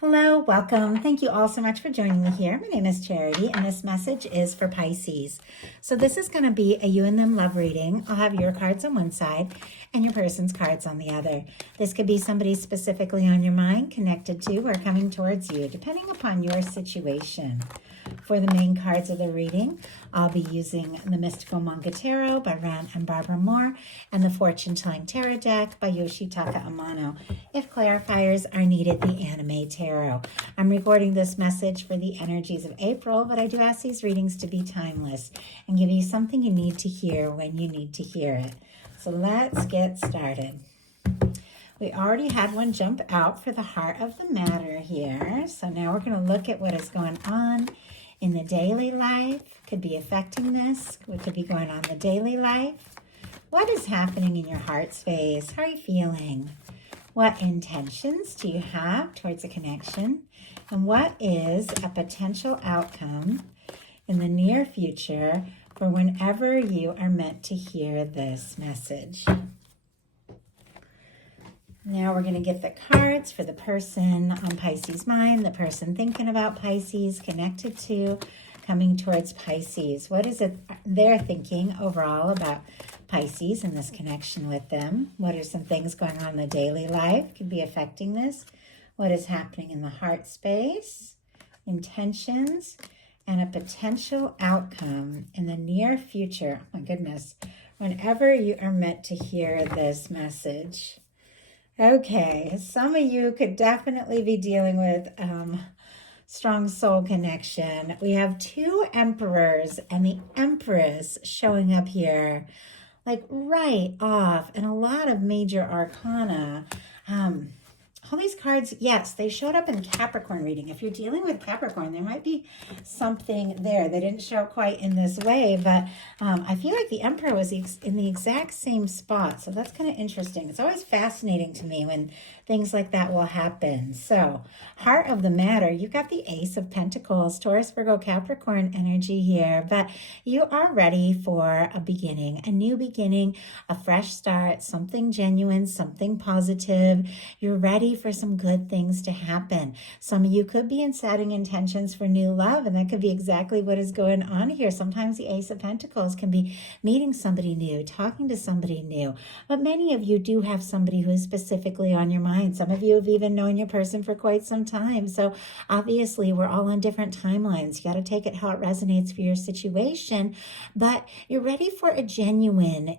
Hello, welcome. Thank you all so much for joining me here. My name is Charity, and this message is for Pisces. So this is going to be a you and them love reading. I'll have your cards on one side and your person's cards on the other. This could be somebody specifically on your mind, connected to, or coming towards you, depending upon your situation. For the main cards of the reading, I'll be using the Mystical Manga Tarot by Rann and Barbara Moore and the Fortune Telling Tarot deck by Yoshitaka Amano. If clarifiers are needed, the Anime Tarot. I'm recording this message for the energies of April, but I do ask these readings to be timeless and give you something you need to hear when you need to hear it. So let's get started. We already had one jump out for the heart of the matter here. So now we're going to look at what is going on in the daily life. Could be affecting this. What could be going on in the daily life? What is happening in your heart space? How are you feeling? What intentions do you have towards a connection? And what is a potential outcome in the near future for whenever you are meant to hear this message? Now we're going to get the cards for the person on Pisces' mind, the person thinking about Pisces, connected to, coming towards Pisces. What is it they're thinking overall about Pisces and this connection with them? What are some things going on in the daily life could be affecting this? What is happening in the heart space? Intentions and a potential outcome in the near future. Oh my goodness. Whenever you are meant to hear this message. Okay, some of you could definitely be dealing with strong soul connection. We have two emperors and the empress showing up here like right off, and a lot of major arcana. All these cards, yes, they showed up in Capricorn reading. If you're dealing with Capricorn, there might be something there. They didn't show quite in this way, but I feel like the Emperor was in the exact same spot. So that's kind of interesting. It's always fascinating to me when things like that will happen. So heart of the matter, you've got the Ace of Pentacles, Taurus, Virgo, Capricorn energy here, but you are ready for a beginning, a new beginning, a fresh start, something genuine, something positive. You're ready for some good things to happen. Some of you could be setting intentions for new love, and that could be exactly what is going on here. Sometimes the Ace of Pentacles can be meeting somebody new, talking to somebody new, but many of you do have somebody who is specifically on your mind. Some of you have even known your person for quite some time. So obviously we're all on different timelines. You got to take it how it resonates for your situation, but you're ready for a genuine,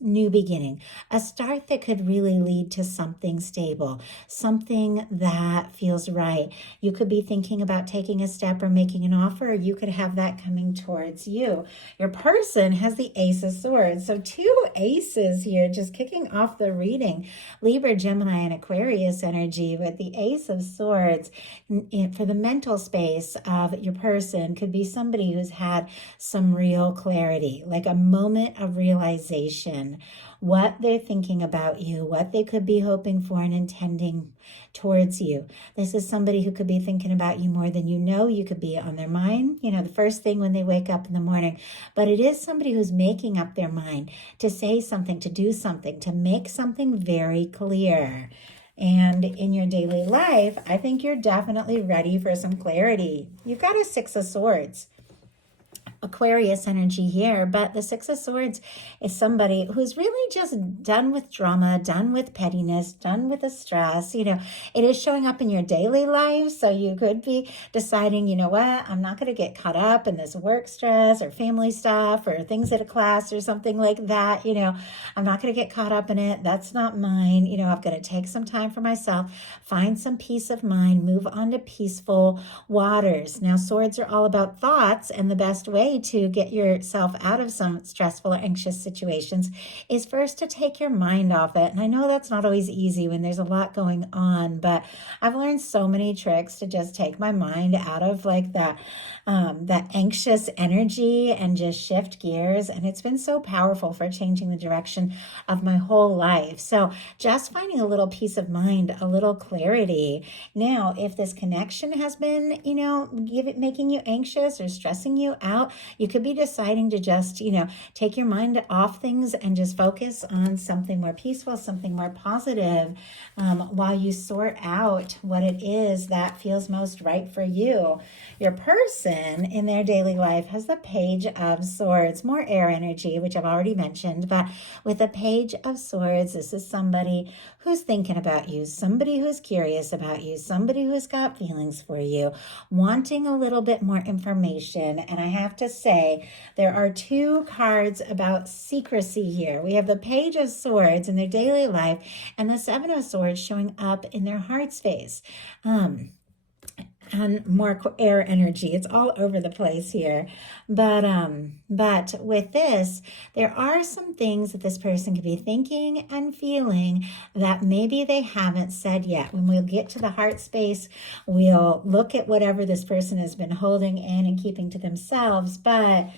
new beginning, a start that could really lead to something stable, something that feels right. You could be thinking about taking a step or making an offer, or you could have that coming towards you. Your person has the Ace of Swords. So two aces here just kicking off the reading. Libra, Gemini, and Aquarius energy with the Ace of Swords. For the mental space of your person could be somebody who's had some real clarity, like a moment of realization, what they're thinking about you, what they could be hoping for and intending towards you. This is somebody who could be thinking about you more than you know. You could be on their mind, the first thing when they wake up in the morning. But it is somebody who's making up their mind to say something, to do something, to make something very clear. And in your daily life, I think you're definitely ready for some clarity. You've got a Six of Swords. Aquarius energy here, but the Six of Swords is somebody who's really just done with drama, done with pettiness, done with the stress. It is showing up in your daily life, so you could be deciding, what, I'm not going to get caught up in this work stress or family stuff or things at a class or something like that. I'm not going to get caught up in it. That's not mine. I've got to take some time for myself, find some peace of mind, move on to peaceful waters. Now, swords are all about thoughts, and the best way to get yourself out of some stressful or anxious situations is first to take your mind off it. And I know that's not always easy when there's a lot going on, but I've learned so many tricks to just take my mind out of like that anxious energy and just shift gears. And it's been so powerful for changing the direction of my whole life. So just finding a little peace of mind, a little clarity. Now, if this connection has been, making you anxious or stressing you out, you could be deciding to just, take your mind off things and just focus on something more peaceful, something more positive, while you sort out what it is that feels most right for you. Your person in their daily life has the Page of Swords, more air energy, which I've already mentioned, but with the Page of Swords, this is somebody who's thinking about you, somebody who's curious about you, somebody who's got feelings for you, wanting a little bit more information. And I have to say, there are two cards about secrecy here. We have the Page of Swords in their daily life and the Seven of Swords showing up in their heart space. And more air energy. It's all over the place here. But with this, there are some things that this person could be thinking and feeling that maybe they haven't said yet. When we'll get to the heart space, we'll look at whatever this person has been holding in and keeping to themselves. But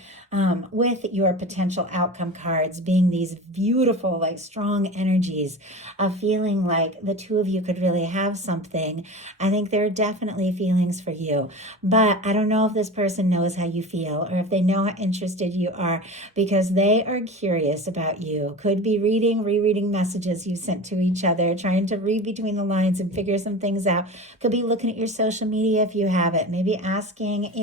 with your potential outcome cards being these beautiful, like strong energies of feeling like the two of you could really have something, I think there are definitely feelings for you. But I don't know if this person knows how you feel or if they know how interested you are, because they are curious about you. Could be rereading messages you sent to each other, trying to read between the lines and figure some things out. Could be looking at your social media if you have it. Maybe asking,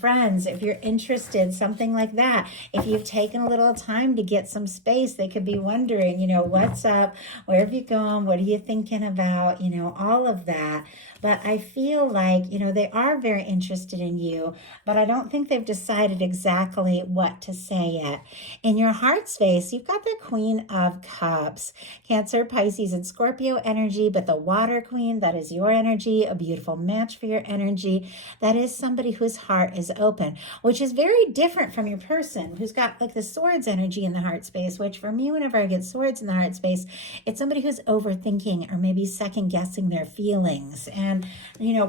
friends if you're interested, something like that. If you've taken a little time to get some space, they could be wondering, what's up? Where have you gone? What are you thinking about? All of that. But I feel like, they are very interested in you, but I don't think they've decided exactly what to say yet. In your heart space, you've got the Queen of Cups, Cancer, Pisces, and Scorpio energy, but the Water Queen, that is your energy, a beautiful match for your energy. That is somebody whose heart is open, which is very different from your person who's got like the Swords energy in the heart space, which for me, whenever I get Swords in the heart space, it's somebody who's overthinking or maybe second guessing their feelings and,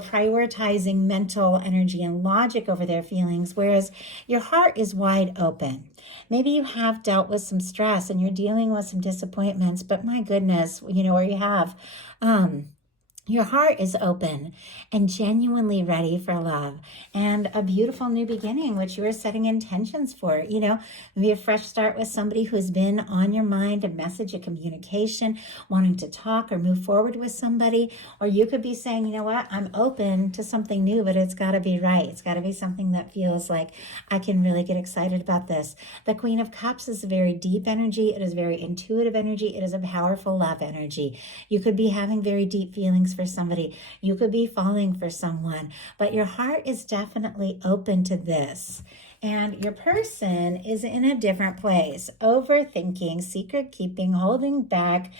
prioritizing mental energy and logic over their feelings, whereas your heart is wide open. Maybe you have dealt with some stress and you're dealing with some disappointments, but my goodness, or you have, your heart is open and genuinely ready for love and a beautiful new beginning, which you are setting intentions for. Maybe a fresh start with somebody who's been on your mind, a message, a communication, wanting to talk or move forward with somebody. Or you could be saying, you know what, I'm open to something new, but it's got to be right. It's got to be something that feels like I can really get excited about this. The Queen of Cups is a very deep energy. It is very intuitive energy. It is a powerful love energy. You could be having very deep feelings for somebody. You could be falling for someone, but your heart is definitely open to this. And your person is in a different place, overthinking, secret keeping, holding back,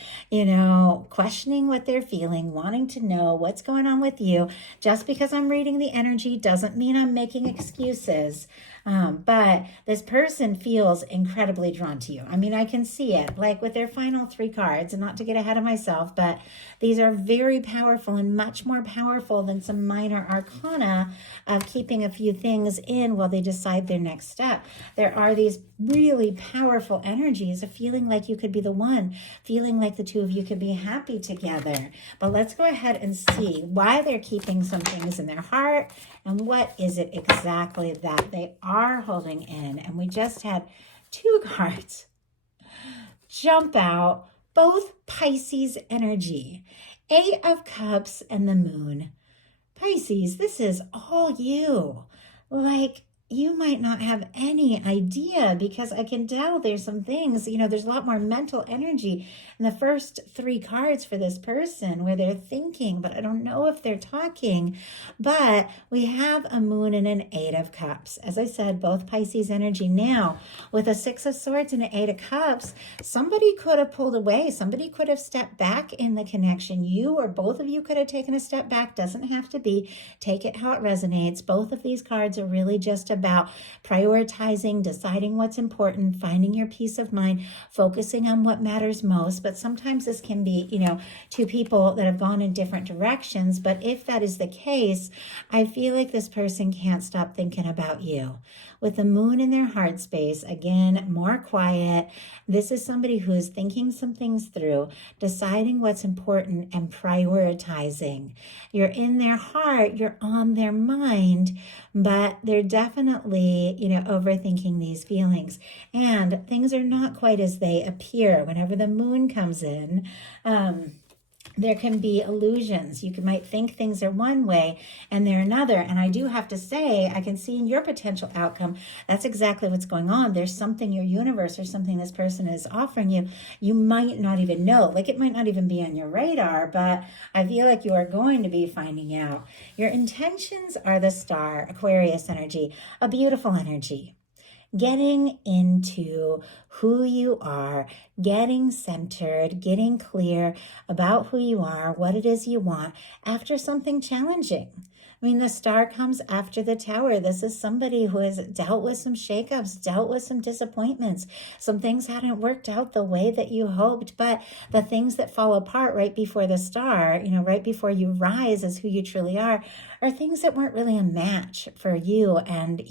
questioning what they're feeling, wanting to know what's going on with you. Just because I'm reading the energy doesn't mean I'm making excuses. But this person feels incredibly drawn to you. I mean, I can see it, like with their final three cards, and not to get ahead of myself, but these are very powerful and much more powerful than some minor arcana of keeping a few things in while they decide their next step. There are these really powerful energies of feeling like you could be the one, feeling like the two of you could be happy together. But let's go ahead and see why they're keeping some things in their heart and what is it exactly that they are holding in. And we just had two cards jump out, both Pisces energy, Eight of Cups and the Moon. Pisces, this is all you. Like, you might not have any idea, because I can tell there's some things, there's a lot more mental energy in the first three cards for this person where they're thinking, but I don't know if they're talking. But we have a Moon and an Eight of Cups. As I said, both Pisces energy. Now, with a Six of Swords and an Eight of Cups, somebody could have pulled away. Somebody could have stepped back in the connection. You or both of you could have taken a step back. Doesn't have to be. Take it how it resonates. Both of these cards are really just about prioritizing, deciding what's important, finding your peace of mind, focusing on what matters most. But sometimes this can be, two people that have gone in different directions. But if that is the case, I feel like this person can't stop thinking about you. With the Moon in their heart space, again, more quiet. This is somebody who is thinking some things through, deciding what's important and prioritizing. You're in their heart, you're on their mind, but they're definitely definitely, overthinking these feelings. And things are not quite as they appear. Whenever the moon comes in, there can be illusions. You might think things are one way and they're another. And I do have to say, I can see in your potential outcome, that's exactly what's going on. There's something your universe or something this person is offering you. You might not even know. Like, it might not even be on your radar, but I feel like you are going to be finding out. Your intentions are the star, Aquarius energy, a beautiful energy. Getting into who you are, getting centered, getting clear about who you are, what it is you want after something challenging. I mean, the star comes after the tower. This is somebody who has dealt with some shakeups, dealt with some disappointments. Some things hadn't worked out the way that you hoped, but the things that fall apart right before the star, right before you rise as who you truly are things that weren't really a match for you and,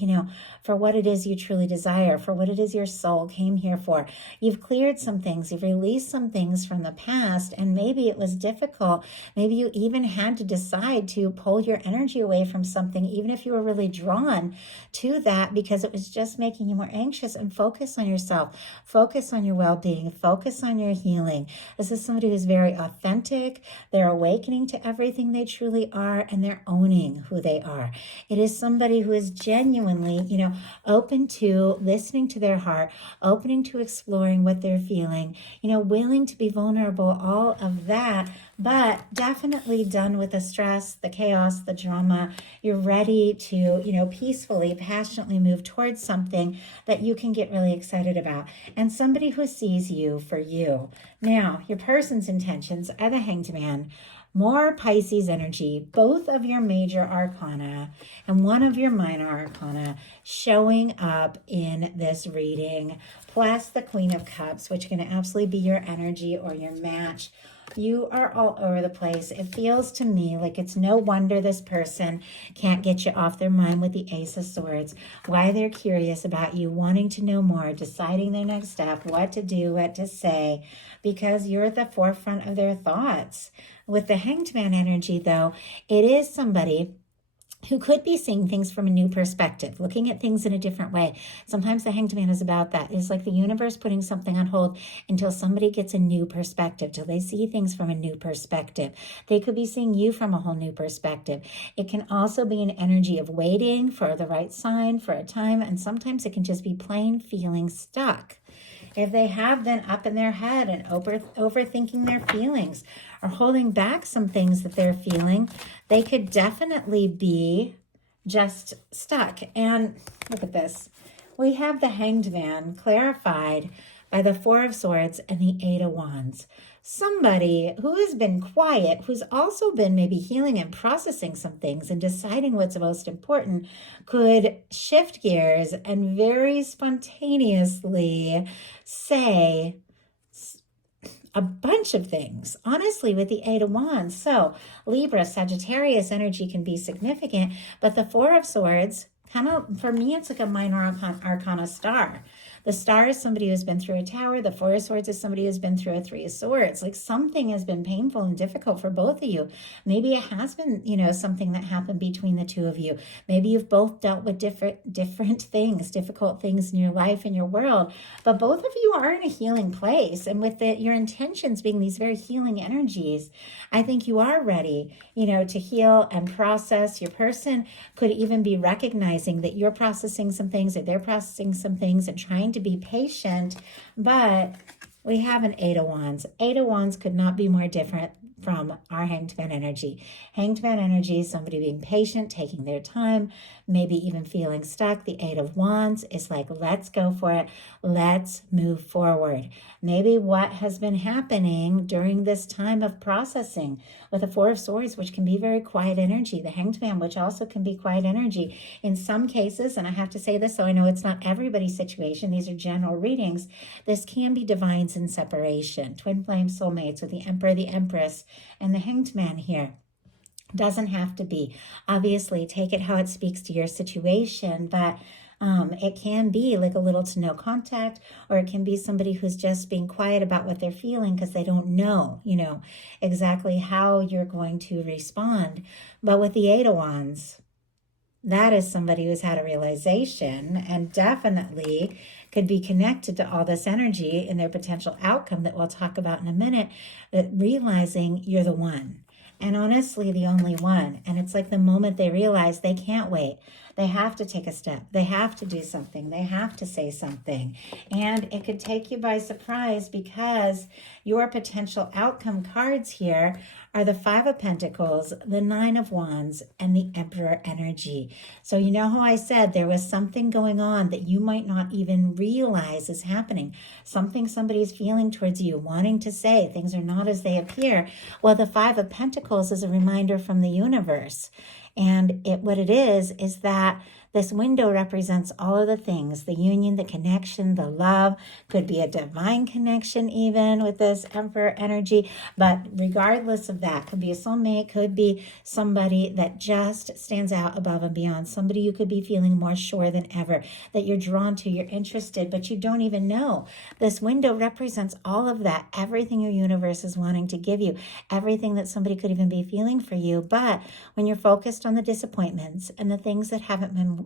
for what it is you truly desire, for what it is your soul came here for. You've cleared some things, you've released some things from the past, and maybe it was difficult. Maybe you even had to decide to pull your energy away from something, even if you were really drawn to that, because it was just making you more anxious, and focus on yourself, focus on your well-being, focus on your healing. This is somebody who's very authentic. They're awakening to everything they truly are, and they're owning who they are. It is somebody who is genuinely, open to listening to their heart, opening to exploring what they're feeling, willing to be vulnerable, all of that, but definitely done with the stress, the chaos, the drama. You're ready to, peacefully, passionately move towards something that you can get really excited about, and somebody who sees you for you. Now, your person's intentions are the Hanged Man. More Pisces energy, both of your major arcana and one of your minor arcana showing up in this reading, plus the Queen of Cups, which can absolutely be your energy or your match. You are all over the place. It feels to me like it's no wonder this person can't get you off their mind with the Ace of Swords, why they're curious about you, wanting to know more, deciding their next step, what to do, what to say, because you're at the forefront of their thoughts. With the Hanged Man energy, though, it is somebody who could be seeing things from a new perspective, looking at things in a different way. Sometimes the Hanged Man is about that. It's like the universe putting something on hold until somebody gets a new perspective, till they see things from a new perspective. They could be seeing you from a whole new perspective. It can also be an energy of waiting for the right sign, for a time, and sometimes it can just be plain feeling stuck. If they have been up in their head and overthinking their feelings or holding back some things that they're feeling, they could definitely be just stuck. And look at this. We have the Hanged Man clarified by the Four of Swords and the Eight of Wands. Somebody who has been quiet, who's also been maybe healing and processing some things and deciding what's most important, could shift gears and very spontaneously say a bunch of things, honestly, with the Eight of Wands. So Libra, Sagittarius energy can be significant, but the Four of Swords, kind of, for me, it's like a minor arcana star. The star is somebody who's been through a tower. The Four of Swords is somebody who's been through a Three of Swords. Like, something has been painful and difficult for both of you. Maybe it has been, something that happened between the two of you. Maybe you've both dealt with different things, difficult things in your life and your world. But both of you are in a healing place. And with your intentions being these very healing energies, I think you are ready, to heal and process. Your person could even be recognizing that you're processing some things, or they're processing some things, and trying to be patient. But we have an Eight of Wands. Eight of Wands could not be more different from our Hanged Man energy. Hanged Man energy is somebody being patient, taking their time, maybe even feeling stuck. The Eight of Wands is like, let's go for it. Let's move forward. Maybe what has been happening during this time of processing with the Four of Swords, which can be very quiet energy. The Hanged Man, which also can be quiet energy. In some cases, and I have to say this so I know it's not everybody's situation, these are general readings, this can be divines in separation, twin flame soulmates with the Emperor, the Empress, and the Hanged Man here. Doesn't have to be. Obviously, take it how it speaks to your situation, but it can be like a little to no contact, or it can be somebody who's just being quiet about what they're feeling because they don't know, exactly how you're going to respond. But with the Eight of Wands, That is somebody who's had a realization and definitely could be connected to all this energy in their potential outcome that we'll talk about in a minute, that realizing you're the one. And honestly, the only one. And it's like the moment they realize they can't wait. They have to take a step. They have to do something. They have to say something. And it could take you by surprise because your potential outcome cards here are the Five of Pentacles, the Nine of Wands, and the Emperor energy. So you know how I said there was something going on that you might not even realize is happening. Something somebody's feeling towards you, wanting to say things are not as they appear. Well, the Five of Pentacles is a reminder from the universe. And what it is that this window represents all of the things, the union, the connection, the love, could be a divine connection even with this Emperor energy. But regardless of that, could be a soulmate, could be somebody that just stands out above and beyond, somebody you could be feeling more sure than ever, that you're drawn to, you're interested, but you don't even know. This window represents all of that, everything your universe is wanting to give you, everything that somebody could even be feeling for you. But when you're focused on the disappointments and the things that haven't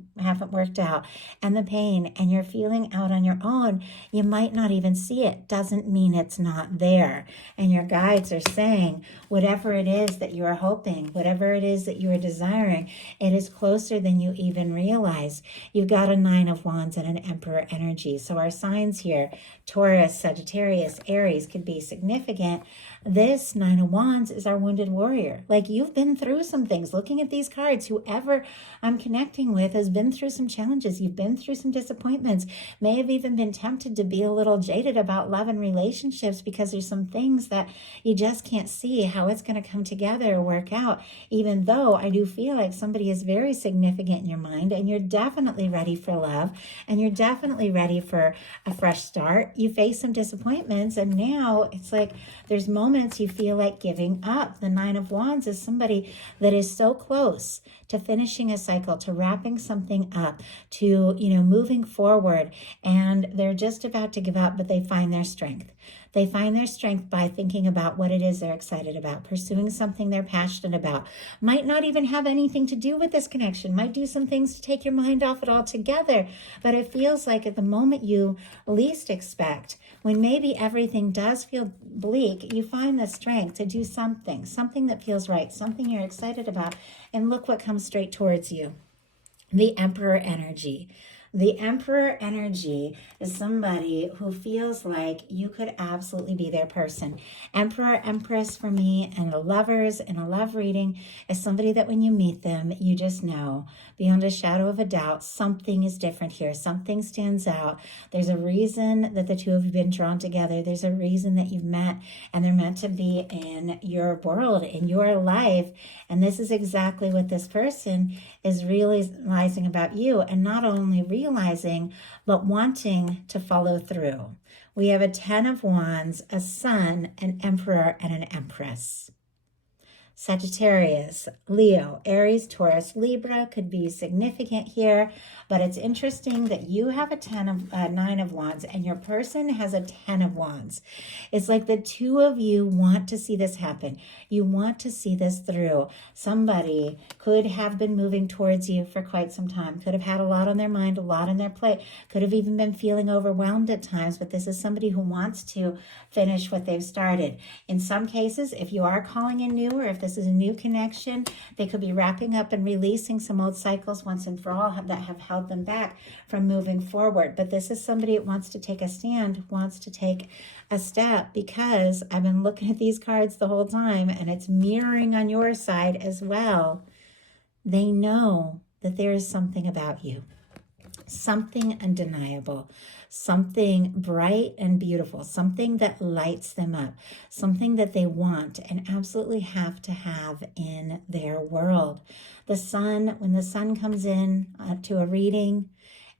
worked out and the pain, and you're feeling out on your own, you might not even see it. Doesn't mean it's not there. And your guides are saying whatever it is that you are hoping, whatever it is that you are desiring, it is closer than you even realize. You've got a Nine of Wands and an Emperor energy. So our signs here, Taurus, Sagittarius, Aries, could be significant. This Nine of Wands is our wounded warrior. Like, you've been through some things. Looking at these cards, whoever I'm connecting with has been through some challenges. You've been through some disappointments, may have even been tempted to be a little jaded about love and relationships because there's some things that you just can't see how it's going to come together or work out, even though I do feel like somebody is very significant in your mind, and you're definitely ready for love, and you're definitely ready for a fresh start. You face some disappointments, and now it's like there's moments you feel like giving up. The Nine of Wands is somebody that is so close to finishing a cycle, to wrapping something up, to, moving forward, and they're just about to give up, but they find their strength. They find their strength by thinking about what it is they're excited about, pursuing something they're passionate about. Might not even have anything to do with this connection, might do some things to take your mind off it altogether, but it feels like at the moment you least expect, when maybe everything does feel bleak, you find the strength to do something that feels right, something you're excited about, and look what comes straight towards you. The Emperor energy. The Emperor energy is somebody who feels like you could absolutely be their person. Emperor, Empress for me and the lovers in a love reading is somebody that when you meet them, you just know beyond a shadow of a doubt, something is different here. Something stands out. There's a reason that the two of you have been drawn together. There's a reason that you've met, and they're meant to be in your world, in your life. And this is exactly what this person is realizing about you, and not only realizing, but wanting to follow through. We have a 10 of Wands, a Sun, an Emperor, and an Empress. Sagittarius, Leo, Aries, Taurus, Libra could be significant here, but it's interesting that you have a 9 of Wands and your person has a 10 of Wands. It's like the two of you want to see this happen. You want to see this through. Somebody could have been moving towards you for quite some time, could have had a lot on their mind, a lot on their plate, could have even been feeling overwhelmed at times, but this is somebody who wants to finish what they've started. In some cases, if you are calling in new, or if this is a new connection, they could be wrapping up and releasing some old cycles once and for all that have held them back from moving forward. But this is somebody that wants to take a stand, wants to take a step, because I've been looking at these cards the whole time and it's mirroring on your side as well. They know that there is something about you, something undeniable, something bright and beautiful, something that lights them up, something that they want and absolutely have to have in their world. The sun, when the sun comes in to a reading,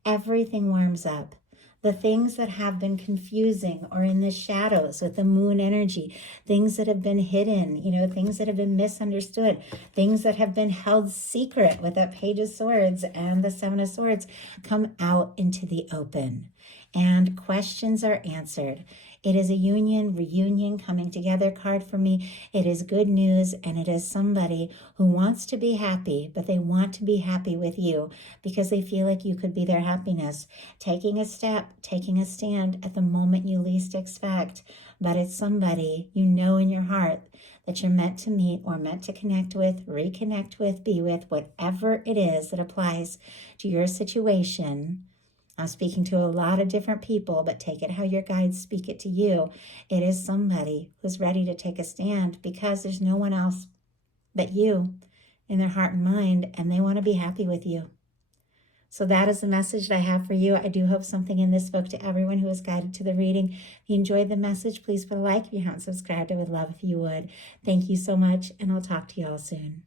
everything warms up. The things that have been confusing or in the shadows with the moon energy, things that have been hidden, things that have been misunderstood, things that have been held secret with that Page of Swords and the Seven of Swords come out into the open. And questions are answered. It is a union, reunion, coming together card for me. It is good news, and it is somebody who wants to be happy, but they want to be happy with you because they feel like you could be their happiness. Taking a step, taking a stand at the moment you least expect. But it's somebody you know in your heart that you're meant to meet or meant to connect with, reconnect with, be with, whatever it is that applies to your situation. I'm speaking to a lot of different people, but take it how your guides speak it to you. It is somebody who's ready to take a stand because there's no one else but you in their heart and mind, and they want to be happy with you. So that is the message that I have for you. I do hope something in this spoke to everyone who was guided to the reading. If you enjoyed the message, please put a like. If you haven't subscribed, I would love if you would. Thank you so much, and I'll talk to you all soon.